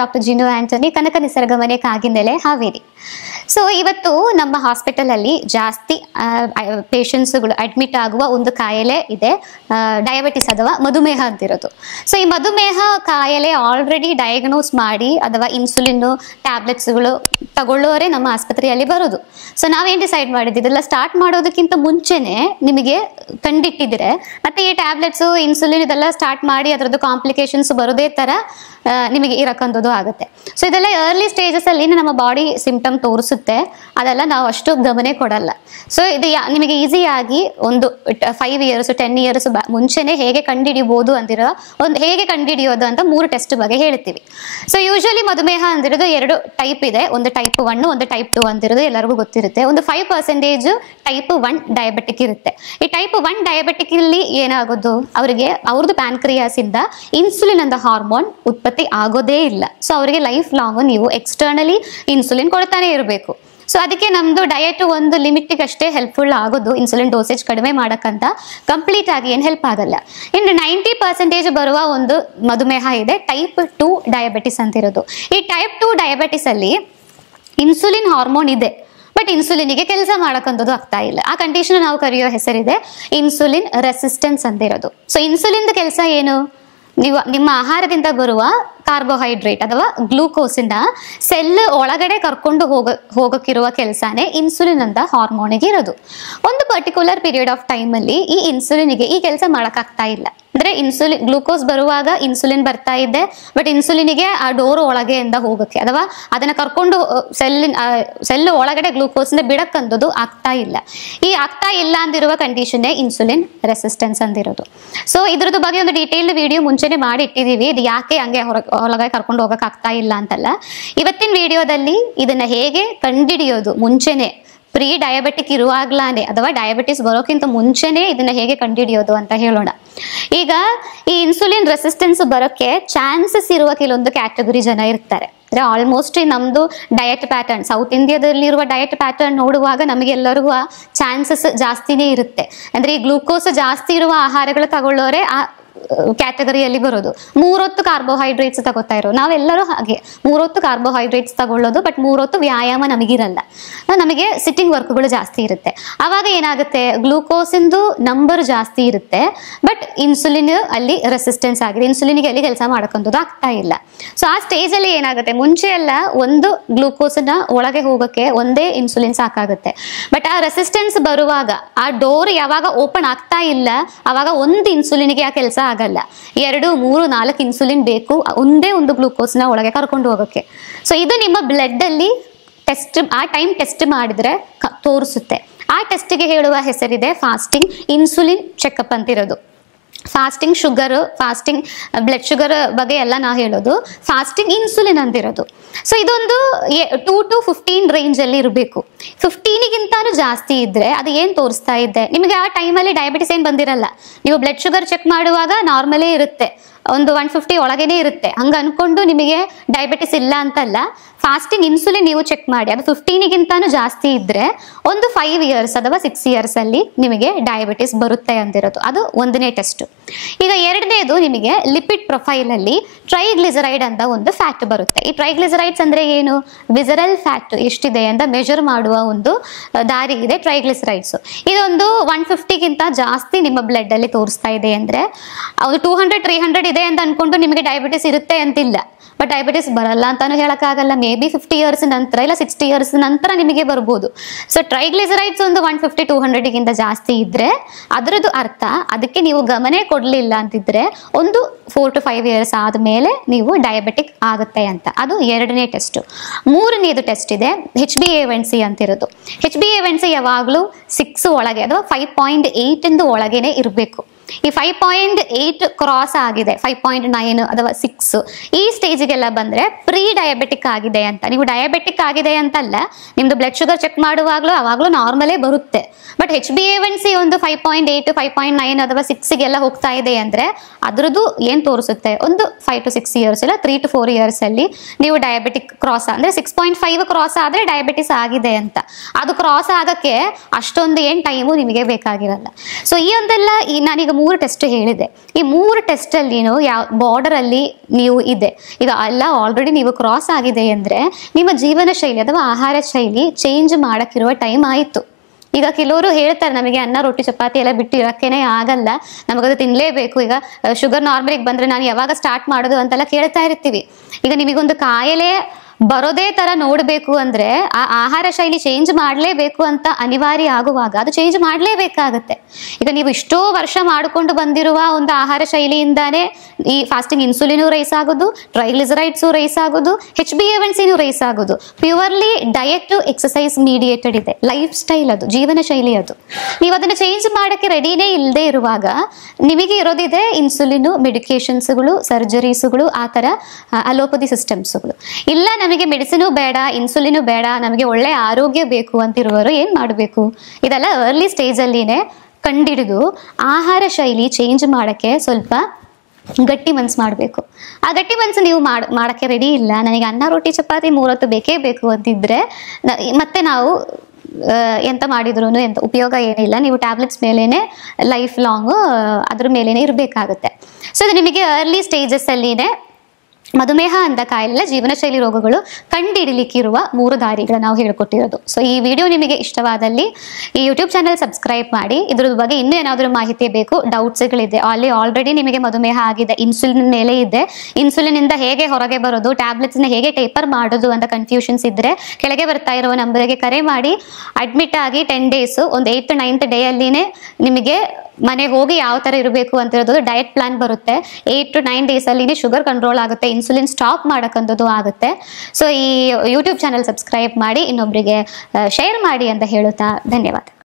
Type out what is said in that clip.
Doctor ಜಿನು Antony, ಕನಕ ನಿಸರ್ಗ ಮನೆ, Kaginele, Haveri. So ಇವತ್ತು ನಮ್ಮ ಹಾಸ್ಪಿಟಲಲ್ಲಿ ಜಾಸ್ತಿ ಪೇಷಂಟ್ಸ್ಗಳು ಅಡ್ಮಿಟ್ ಆಗುವ ಒಂದು ಕಾಯಿಲೆ ಇದೆ, ಡಯಾಬಿಟಿಸ್ ಅಥವಾ ಮಧುಮೇಹ ಅಂತಿರೋದು. ಸೊ ಈ ಮಧುಮೇಹ ಕಾಯಿಲೆ ಆಲ್ರೆಡಿ ಡಯಾಗ್ನೋಸ್ ಮಾಡಿ ಅಥವಾ ಇನ್ಸುಲಿನ್ ಟ್ಯಾಬ್ಲೆಟ್ಸ್ಗಳು ತಗೊಳ್ಳೋರೆ ನಮ್ಮ ಆಸ್ಪತ್ರೆಯಲ್ಲಿ ಬರೋದು. ಸೊ ನಾವೇನು ಡಿಸೈಡ್ ಮಾಡಿದ್ವಿ, ಇದೆಲ್ಲ ಸ್ಟಾರ್ಟ್ ಮಾಡೋದಕ್ಕಿಂತ ಮುಂಚೆನೆ ನಿಮಗೆ ಕಂಡಿಟ್ಟಿದ್ರೆ ಮತ್ತೆ ಈ ಟ್ಯಾಬ್ಲೆಟ್ಸು ಇನ್ಸುಲಿನ್ ಇದೆಲ್ಲ ಸ್ಟಾರ್ಟ್ ಮಾಡಿ ಅದರದ್ದು ಕಾಂಪ್ಲಿಕೇಶನ್ಸ್ ಬರೋದೇ ಥರ ನಿಮಗೆ ಇರಕ್ಕಂಥದ್ದು ಆಗುತ್ತೆ. ಸೊ ಇದೆಲ್ಲ ಅರ್ಲಿ ಸ್ಟೇಜಸ್ ಅಲ್ಲಿ ನಮ್ಮ ಬಾಡಿ ಸಿಂಪ್ಟಮ್ ತೋರಿಸುತ್ತೆ, ಅದೆಲ್ಲ ನಾವು ಅಷ್ಟು ಗಮನ ಕೊಡಲ್ಲ. ಸೊ ಇದು ನಿಮಗೆ ಈಸಿಯಾಗಿ ಒಂದು 5 years 10 years ಮುಂಚೆನೆ ಹೇಗೆ ಕಂಡುಹಿಡಿಯಬಹುದು ಹೇಗೆ ಕಂಡುಹಿಡಿಯೋದು ಅಂತ 3 ಟೆಸ್ಟ್ ಬಗ್ಗೆ ಹೇಳ್ತೀವಿ. ಸೊ ಯೂಶಲಿ ಮಧುಮೇಹ ಅಂದಿರೋದು 2 ಟೈಪ್ ಇದೆ, ಒಂದು ಟೈಪ್ 1 ಒಂದು ಟೈಪ್ 2 ಅಂತಿರೋದು ಎಲ್ಲರಿಗೂ ಗೊತ್ತಿರುತ್ತೆ. ಒಂದು 5% ಟೈಪ್ 1 ಡಯಾಬಿಟಿಕ್ ಇರುತ್ತೆ. ಈ ಟೈಪ್ 1 ಡಯಾಬಿಟಿಕ್ ಇಲ್ಲಿ ಏನಾಗೋದು, ಅವ್ರದ್ದು ಪ್ಯಾನ್ಕ್ರಿಯಾಸ್ ಇಂದ ಇನ್ಸುಲಿನ್ ಅಂತ ಹಾರ್ಮೋನ್ ಉತ್ಪತ್ತಿ ಆಗೋದೇ ಇಲ್ಲ. ಸೊ ಅವರಿಗೆ ಲೈಫ್ ಲಾಂಗ್ ನೀವು ಎಕ್ಸ್ಟರ್ನಲಿ ಇನ್ಸುಲಿನ್ ಕೊಡ್ತಾನೆ ಇರಬೇಕು. ಸೊ ಅದಕ್ಕೆ ನಮ್ದು ಡಯಟ್ ಒಂದು ಲಿಮಿಟ್ಗೆ ಅಷ್ಟೇ ಹೆಲ್ಪ್ಫುಲ್ ಆಗೋದು, ಇನ್ಸುಲಿನ್ ಡೋಸೇಜ್ ಕಡಿಮೆ ಮಾಡಕ್ಕಂತ ಕಂಪ್ಲೀಟ್ ಆಗಿ ಏನು ಹೆಲ್ಪ್ ಆಗಲ್ಲ. ಇನ್ನು 90% ಬರುವ ಒಂದು ಮಧುಮೇಹ ಇದೆ, ಟೈಪ್ 2 ಡಯಾಬಿಟಿಸ್ ಅಂತಿರೋದು. ಈ ಟೈಪ್ 2 ಡಯಾಬಿಟಿಸ್ ಅಲ್ಲಿ ಇನ್ಸುಲಿನ್ ಹಾರ್ಮೋನ್ ಇದೆ, ಬಟ್ ಇನ್ಸುಲಿನ್ಗೆ ಕೆಲಸ ಮಾಡಕ್ಕಂಥದ್ದು ಆಗ್ತಾ ಇಲ್ಲ. ಆ ಕಂಡೀಷನ್ ನಾವು ಕರೆಯೋ ಹೆಸರಿದೆ ಇನ್ಸುಲಿನ್ ರೆಸಿಸ್ಟೆನ್ಸ್ ಅಂತಿರೋದು. ಸೊ ಇನ್ಸುಲಿನ್ ಕೆಲಸ ಏನು, ನಿಮ್ಮ ಆಹಾರದಿಂದ ಬರುವ ಕಾರ್ಬೋಹೈಡ್ರೇಟ್ ಅಥವಾ ಗ್ಲೂಕೋಸಿನ ಸೆಲ್ ಒಳಗಡೆ ಕರ್ಕೊಂಡು ಹೋಗಕ್ಕಿರುವ ಕೆಲಸನೇ ಇನ್ಸುಲಿನ್ ಅಂತ ಹಾರ್ಮೋನಿಗೆ ಇರೋದು. ಒಂದು ಪರ್ಟಿಕ್ಯುಲರ್ ಪೀರಿಯಡ್ ಆಫ್ ಟೈಮಲ್ಲಿ ಈ ಇನ್ಸುಲಿನ್ಗೆ ಈ ಕೆಲಸ ಮಾಡೋಕ್ಕಾಗ್ತಾ ಇಲ್ಲ. ಅಂದರೆ ಗ್ಲೂಕೋಸ್ ಬರುವಾಗ ಇನ್ಸುಲಿನ್ ಬರ್ತಾ ಇದೆ, ಬಟ್ ಇನ್ಸುಲಿನ್ಗೆ ಆ ಡೋರ್ ಒಳಗೆಯಿಂದ ಹೋಗೋಕ್ಕೆ ಅಥವಾ ಅದನ್ನು ಕರ್ಕೊಂಡು ಸೆಲ್ ಒಳಗಡೆ ಗ್ಲೂಕೋಸ್ನ ಬಿಡಕ್ಕಂಥದ್ದು ಆಗ್ತಾ ಇಲ್ಲ. ಈ ಆಗ್ತಾ ಇಲ್ಲ ಅಂದಿರುವ ಕಂಡೀಷನ್ನೇ ಇನ್ಸುಲಿನ್ ರೆಸಿಸ್ಟೆನ್ಸ್ ಅಂದಿರೋದು. ಸೊ ಇದ್ರದ್ದು ಬಗ್ಗೆ ಒಂದು ಡೀಟೇಲ್ಡ್ ವಿಡಿಯೋ ಮುಂಚೆನೆ ಮಾಡಿ ಇಟ್ಟಿದ್ದೀವಿ, ಇದು ಯಾಕೆ ಹಂಗೆ ಒಳಗೆ ಕರ್ಕೊಂಡು ಹೋಗಕ್ಕೆ ಆಗ್ತಾ ಇಲ್ಲ ಅಂತಲ್ಲ. ಇವತ್ತಿನ ವಿಡಿಯೋದಲ್ಲಿ ಇದನ್ನ ಹೇಗೆ ಕಂಡುಹಿಡಿಯೋದು, ಮುಂಚೆನೆ ಪ್ರೀ ಡಯಾಬಿಟಿಕ್ ಇರುವಾಗ್ಲಾನೆ ಅಥವಾ ಡಯಾಬಿಟಿಸ್ ಬರೋಕ್ಕಿಂತ ಮುಂಚೆನೆ ಇದನ್ನ ಹೇಗೆ ಕಂಡುಹಿಡಿಯೋದು ಅಂತ ಹೇಳೋಣ. ಈಗ ಈ ಇನ್ಸುಲಿನ್ ರೆಸಿಸ್ಟೆನ್ಸ್ ಬರೋಕ್ಕೆ ಚಾನ್ಸಸ್ ಇರುವ ಕೆಲವೊಂದು ಕ್ಯಾಟಗರಿ ಜನ ಇರ್ತಾರೆ. ಅಂದರೆ ಆಲ್ಮೋಸ್ಟ್ ನಮ್ಮದು ಡಯಟ್ ಪ್ಯಾಟರ್ನ್, ಸೌತ್ ಇಂಡಿಯಾದಲ್ಲಿರುವ ಡಯಟ್ ಪ್ಯಾಟರ್ನ್ ನೋಡುವಾಗ ನಮಗೆಲ್ಲರಿಗೂ ಚಾನ್ಸಸ್ ಜಾಸ್ತಿನೇ ಇರುತ್ತೆ. ಅಂದರೆ ಈ ಗ್ಲೂಕೋಸ್ ಜಾಸ್ತಿ ಇರುವ ಆಹಾರಗಳು ತಗೊಳ್ಳೋರೆ ಆ ಕ್ಯಾಟಗರಿಯಲ್ಲಿ ಬರೋದು. 3 ಹೊತ್ತು ಕಾರ್ಬೋಹೈಡ್ರೇಟ್ಸ್ ತಗೋತಾ ಇರೋ ನಾವೆಲ್ಲರೂ ಹಾಗೆ 3 ಹೊತ್ತು ಕಾರ್ಬೋಹೈಡ್ರೇಟ್ಸ್ ತಗೊಳ್ಳೋದು, ಬಟ್ 3 ಹೊತ್ತು ವ್ಯಾಯಾಮ ನಮಗಿರಲ್ಲ, ನಮಗೆ ಸಿಟ್ಟಿಂಗ್ ವರ್ಕ್ಗಳು ಜಾಸ್ತಿ ಇರುತ್ತೆ. ಆವಾಗ ಏನಾಗುತ್ತೆ, ಗ್ಲೂಕೋಸಿಂದು ನಂಬರ್ ಜಾಸ್ತಿ ಇರುತ್ತೆ, ಬಟ್ ಇನ್ಸುಲಿನ್ ಅಲ್ಲಿ ರೆಸಿಸ್ಟೆನ್ಸ್ ಆಗಿದೆ, ಇನ್ಸುಲಿನ್ಗೆ ಅಲ್ಲಿ ಕೆಲಸ ಮಾಡ್ಕೊಂಥದ್ದು ಆಗ್ತಾ ಇಲ್ಲ. ಸೊ ಆ ಸ್ಟೇಜಲ್ಲಿ ಏನಾಗುತ್ತೆ, ಮುಂಚೆ ಎಲ್ಲ ಒಂದು ಗ್ಲೂಕೋಸ್ನ ಒಳಗೆ ಹೋಗೋಕ್ಕೆ ಒಂದೇ ಇನ್ಸುಲಿನ್ ಸಾಕಾಗುತ್ತೆ, ಬಟ್ ಆ ರೆಸಿಸ್ಟೆನ್ಸ್ ಬರುವಾಗ ಆ ಡೋರ್ ಯಾವಾಗ ಓಪನ್ ಆಗ್ತಾ ಇಲ್ಲ ಆವಾಗ ಒಂದು ಇನ್ಸುಲಿನ್ಗೆ ಆ ಕೆಲಸ ಆಗಲ್ಲ, 2 3 4 ಇನ್ಸುಲಿನ್ ಬೇಕು ಒಂದೇ ಒಂದು ಗ್ಲೂಕೋಸ್ನ ಒಳಗೆ ಕರ್ಕೊಂಡು ಹೋಗೋಕ್ಕೆ. ಸೊ ಇದು ನಿಮ್ಮ ಬ್ಲಡ್ ಅಲ್ಲಿ ಆ ಟೈಮ್ ಟೆಸ್ಟ್ ಮಾಡಿದ್ರೆ ತೋರಿಸುತ್ತೆ. ಆ ಟೆಸ್ಟ್ಗೆ ಹೇಳುವ ಹೆಸರಿದೆ ಫಾಸ್ಟಿಂಗ್ ಇನ್ಸುಲಿನ್ ಚೆಕಪ್ ಅಂತಿರೋದು. Fasting sugar, fasting blood sugar ಬಗ್ಗೆ ಎಲ್ಲ ನಾವು ಹೇಳೋದು, ಫಾಸ್ಟಿಂಗ್ ಇನ್ಸುಲಿನ್ ಅಂತಿರೋದು. ಸೊ ಇದೊಂದು 2 to 15 ರೇಂಜಲ್ಲಿ ಇರಬೇಕು. 15ಗಿಂತನೂ ಜಾಸ್ತಿ ಇದ್ರೆ ಅದು ಏನು ತೋರಿಸ್ತಾ ಇದೆ, ನಿಮಗೆ ಆ ಟೈಮಲ್ಲಿ ಡಯಾಬಿಟಿಸ್ ಏನು ಬಂದಿರಲ್ಲ, ನೀವು ಬ್ಲಡ್ ಶುಗರ್ ಚೆಕ್ ಮಾಡುವಾಗ ನಾರ್ಮಲೇ ಇರುತ್ತೆ, ಒಂದು 150 ಒಳಗೇನೆ ಇರುತ್ತೆ, ಹಂಗೆ ಅನ್ಕೊಂಡು ನಿಮಗೆ ಡಯಾಬಿಟಿಸ್ ಇಲ್ಲ ಅಂತಲ್ಲ. ಫಾಸ್ಟಿಂಗ್ ಇನ್ಸುಲಿನ್ ನೀವು ಚೆಕ್ ಮಾಡಿ, ಅದು 15ಗಿಂತನೂ ಜಾಸ್ತಿ ಇದ್ರೆ ಒಂದು 5 years ಅಥವಾ 6 years ಅಲ್ಲಿ ನಿಮಗೆ ಡಯಾಬಿಟಿಸ್ ಬರುತ್ತೆ ಅಂತಿರೋದು. ಅದು ಒಂದನೇ ಟೆಸ್ಟ್. ಈಗ ಎರಡನೇದು, ನಿಮಗೆ ಲಿಪಿಡ್ ಪ್ರೊಫೈಲ್ ಅಲ್ಲಿ ಟ್ರೈಗ್ಲಿಸರೈಡ್ ಅಂತ ಒಂದು ಫ್ಯಾಟ್ ಬರುತ್ತೆ. ಈ ಟ್ರೈಗ್ಲಿಸರೈಡ್ಸ್ ಅಂದ್ರೆ ಏನು, ವಿಸರಲ್ ಫ್ಯಾಟ್ ಎಷ್ಟಿದೆ ಅಂತ ಮೆಜರ್ ಮಾಡುವ ಒಂದು ದಾರಿ ಇದೆ ಟ್ರೈಗ್ಲಿಸರೈಡ್ಸ್. ಇದೊಂದು 150ಗಿಂತ ಜಾಸ್ತಿ ನಿಮ್ಮ ಬ್ಲಡ್ ಅಲ್ಲಿ ತೋರಿಸ್ತಾ ಇದೆ ಅಂದ್ರೆ, ಅದು 200 300 ಇದೆ ಅಂತ ಅನ್ಕೊಂಡು ನಿಮಗೆ ಡಯಾಬಿಟಿಸ್ ಇರುತ್ತೆ ಅಂತಿಲ್ಲ, ಬಟ್ ಡಯಾಬಿಟಿಸ್ ಬರಲ್ಲ ಅಂತಾನು ಹೇಳಕ್ಕಾಗಲ್ಲ. ಮೇ ಬಿ 50 years ನಂತರ ಇಲ್ಲ 60 years ನಂತರ ನಿಮಗೆ ಬರ್ಬೋದು. ಸೊ ಟ್ರೈಗ್ಲಿಸರೈಡ್ಸ್ ಒಂದು 150 200ಗಿಂತ ಜಾಸ್ತಿ ಇದ್ರೆ ಅದರದ್ದು ಅರ್ಥ ಅದಕ್ಕೆ ನೀವು ಗಮನ ಕೊಡಲಿಲ್ಲ ಅಂತಿದ್ರೆ ಒಂದು 4 to 5 years ಆದಮೇಲೆ ನೀವು ಡಯಾಬಿಟಿಕ್ ಆಗುತ್ತೆ ಅಂತ. ಅದು ಎರಡನೇ ಟೆಸ್ಟ್. ಮೂರನೇದು ಟೆಸ್ಟ್ ಇದೆ HbA1c ಅಂತಿರೋದು. HbA1c ಯಾವಾಗಲೂ 6 ಒಳಗೆ ಅಥವಾ 5.8 ಒಳಗೇನೆ ಇರಬೇಕು. ಈ 5.8 ಕ್ರಾಸ್ ಆಗಿದೆ, 5.9 ಅಥವಾ 6 ಈ ಸ್ಟೇಜಿಗೆಲ್ಲ ಬಂದ್ರೆ ಪ್ರೀ ಡಯಾಬಿಟಿಕ್ ಆಗಿದೆ ಅಂತ. ನೀವು ಡಯಾಬಿಟಿಕ್ ಆಗಿದೆ ಅಂತಲ್ಲ, ನಿಮ್ದು ಬ್ಲಡ್ ಶುಗರ್ ಚೆಕ್ ಮಾಡುವಾಗಲೂ ಅವಾಗಲೂ ನಾರ್ಮಲೇ ಬರುತ್ತೆ, ಬಟ್ HbA1c ಒಂದು 5.8 5.9 ಅಥವಾ 6ಗೆಲ್ಲ ಹೋಗ್ತಾ ಇದೆ ಅಂದ್ರೆ ಅದ್ರದ್ದು ಏನ್ ತೋರಿಸುತ್ತೆ, ಒಂದು 5 to 6 years ಇಲ್ಲ 3 to 4 years ಅಲ್ಲಿ ನೀವು ಡಯಾಬಿಟಿಕ್ ಕ್ರಾಸ್ ಅಂದ್ರೆ 6.5 ಕ್ರಾಸ್ ಆದ್ರೆ ಡಯಾಬಿಟಿಸ್ ಆಗಿದೆ ಅಂತ. ಅದು ಕ್ರಾಸ್ ಆಗಕ್ಕೆ ಅಷ್ಟೊಂದು ಏನ್ ಟೈಮು ನಿಮಗೆ ಬೇಕಾಗಿರಲ್ಲ. ಸೊ ಈ ಒಂದೆಲ್ಲ ನಾನೀಗ 3 ಟೆಸ್ಟ್ ಹೇಳಿದೆ. ಈ 3 ಟೆಸ್ಟಲ್ಲಿ ಯಾವ ಬಾರ್ಡರಲ್ಲಿ ನೀವು ಇದೆ, ಈಗ ಎಲ್ಲ ಆಲ್ರೆಡಿ ನೀವು ಕ್ರಾಸ್ ಆಗಿದೆ ಅಂದರೆ ನಿಮ್ಮ ಜೀವನ ಶೈಲಿ ಅಥವಾ ಆಹಾರ ಶೈಲಿ ಚೇಂಜ್ ಮಾಡೋಕ್ಕಿರುವ ಟೈಮ್ ಆಯಿತು. ಈಗ ಕೆಲವರು ಹೇಳ್ತಾರೆ ನಮಗೆ ಅನ್ನ ರೊಟ್ಟಿ ಚಪಾತಿ ಎಲ್ಲ ಬಿಟ್ಟು ಇರೋಕ್ಕೇನೆ ಆಗಲ್ಲ, ನಮಗದು ತಿನ್ನಲೇಬೇಕು, ಈಗ ಶುಗರ್ ನಾರ್ಮಲಿಗೆ ಬಂದರೆ ನಾನು ಯಾವಾಗ ಸ್ಟಾರ್ಟ್ ಮಾಡೋದು ಅಂತೆಲ್ಲ ಕೇಳ್ತಾ ಇರ್ತೀವಿ. ಈಗ ನಿಮಗೊಂದು ಕಾಯಿಲೆ ಬರೋದೇ ಥರ ನೋಡಬೇಕು ಅಂದರೆ ಆ ಆಹಾರ ಶೈಲಿ ಚೇಂಜ್ ಮಾಡಲೇಬೇಕು ಅಂತ ಅನಿವಾರ್ಯ ಆಗುವಾಗ ಅದು ಚೇಂಜ್ ಮಾಡಲೇಬೇಕಾಗತ್ತೆ. ಈಗ ನೀವು ಇಷ್ಟೋ ವರ್ಷ ಮಾಡಿಕೊಂಡು ಬಂದಿರುವ ಒಂದು ಆಹಾರ ಶೈಲಿಯಿಂದಾನೇ ಈ ಫಾಸ್ಟಿಂಗ್ ಇನ್ಸುಲಿನೂ ರೈಸ್ ಆಗೋದು, ಟ್ರೈಗ್ಲಿಸರೈಡ್ಸು ರೈಸ್ ಆಗೋದು, HbA1c ರೈಸ್ ಆಗೋದು. Purely diet to exercise mediated ಇದೆ, ಲೈಫ್ ಸ್ಟೈಲ್ ಅದು, ಜೀವನ ಶೈಲಿ ಅದು. ನೀವು ಅದನ್ನು ಚೇಂಜ್ ಮಾಡೋಕ್ಕೆ ರೆಡಿನೇ ಇಲ್ಲದೆ ಇರುವಾಗ ನಿಮಗೆ ಇರೋದಿದೆ ಇನ್ಸುಲಿನು, ಮೆಡಿಕೇಶನ್ಸ್ಗಳು, ಸರ್ಜರೀಸ್ಗಳು, ಆ ಥರ ಅಲೋಪತಿ ಸಿಸ್ಟಮ್ಸ್ಗಳು. ಇಲ್ಲ ನಮಗೆ ಮೆಡಿಸಿನು ಬೇಡ, ಇನ್ಸುಲಿನು ಬೇಡ, ನಮಗೆ ಒಳ್ಳೆ ಆರೋಗ್ಯ ಬೇಕು ಅಂತಿರುವವರು ಏನು ಮಾಡಬೇಕು? ಇದೆಲ್ಲ ಅರ್ಲಿ ಸ್ಟೇಜಲ್ಲಿನೇ ಕಂಡಿಡಿದು ಆಹಾರ ಶೈಲಿ ಚೇಂಜ್ ಮಾಡೋಕ್ಕೆ ಸ್ವಲ್ಪ ಗಟ್ಟಿ ಮನ್ಸು ಮಾಡಬೇಕು. ಆ ಗಟ್ಟಿ ಮನ್ಸು ನೀವು ಮಾಡೋಕ್ಕೆ ರೆಡಿ ಇಲ್ಲ, ನನಗೆ ಅನ್ನ ರೊಟ್ಟಿ ಚಪಾತಿ 3 ಹೊತ್ತು ಬೇಕೇ ಬೇಕು ಅಂತಿದ್ರೆ ಮತ್ತೆ ನಾವು ಎಂತ ಮಾಡಿದ್ರು ಎಂತ ಉಪಯೋಗ ಏನಿಲ್ಲ. ನೀವು ಟ್ಯಾಬ್ಲೆಟ್ಸ್ ಮೇಲೇನೆ ಲೈಫ್ ಲಾಂಗು ಅದ್ರ ಮೇಲೇನೆ ಇರಬೇಕಾಗುತ್ತೆ. ಸೊ ಇದು ನಿಮಗೆ ಅರ್ಲಿ ಸ್ಟೇಜಸ್ಸಲ್ಲಿನೇ ಮಧುಮೇಹ ಅಂತ ಕಾಯಿಲೆ, ಜೀವನ ಶೈಲಿ ರೋಗಗಳು ಕಂಡುಹಿಡಲಿಕ್ಕಿರುವ 3 ದಾರಿಗಳು ನಾವು ಹೇಳ್ಕೊಟ್ಟಿರೋದು. ಸೊ ಈ ವಿಡಿಯೋ ನಿಮಗೆ ಇಷ್ಟವಾದಲ್ಲಿ ಈ ಯೂಟ್ಯೂಬ್ ಚಾನಲ್ ಸಬ್ಸ್ಕ್ರೈಬ್ ಮಾಡಿ. ಇದ್ರ ಬಗ್ಗೆ ಇನ್ನೂ ಏನಾದರೂ ಮಾಹಿತಿ ಬೇಕು, ಡೌಟ್ಸ್ಗಳಿದೆ, ಆಲ್ರೆಡಿ ನಿಮಗೆ ಮಧುಮೇಹ ಆಗಿದೆ, ಇನ್ಸುಲಿನ್ ಮೇಲೆ ಇದೆ, ಇನ್ಸುಲಿನಿಂದ ಹೇಗೆ ಹೊರಗೆ ಬರೋದು, ಟ್ಯಾಬ್ಲೆಟ್ಸ್ನ ಹೇಗೆ ಟೇಪರ್ ಮಾಡೋದು ಅಂತ ಕನ್ಫ್ಯೂಷನ್ಸ್ ಇದ್ದರೆ ಕೆಳಗೆ ಬರ್ತಾ ಇರುವ ನಂಬರ್ಗೆ ಕರೆ ಮಾಡಿ ಅಡ್ಮಿಟ್ ಆಗಿ 10 ಡೇಸು, ಒಂದು 8th 9th ಡೇಯಲ್ಲಿನೇ ನಿಮಗೆ ಮನೆಗೆ ಹೋಗಿ ಯಾವ ಥರ ಇರಬೇಕು ಅಂತ ಇರೋದು ಡಯಟ್ ಪ್ಲಾನ್ ಬರುತ್ತೆ. 8 to 9 ಡೇಸಲ್ಲಿ ಶುಗರ್ ಕಂಟ್ರೋಲ್ ಆಗುತ್ತೆ, ಇನ್ಸುಲಿನ್ ಸ್ಟಾಪ್ ಮಾಡೋಕ್ಕಂಥದ್ದು ಆಗುತ್ತೆ. ಸೊ ಈ ಯೂಟ್ಯೂಬ್ ಚಾನಲ್ ಸಬ್ಸ್ಕ್ರೈಬ್ ಮಾಡಿ, ಇನ್ನೊಬ್ಬರಿಗೆ ಶೇರ್ ಮಾಡಿ ಅಂತ ಹೇಳುತ್ತಾ ಧನ್ಯವಾದ.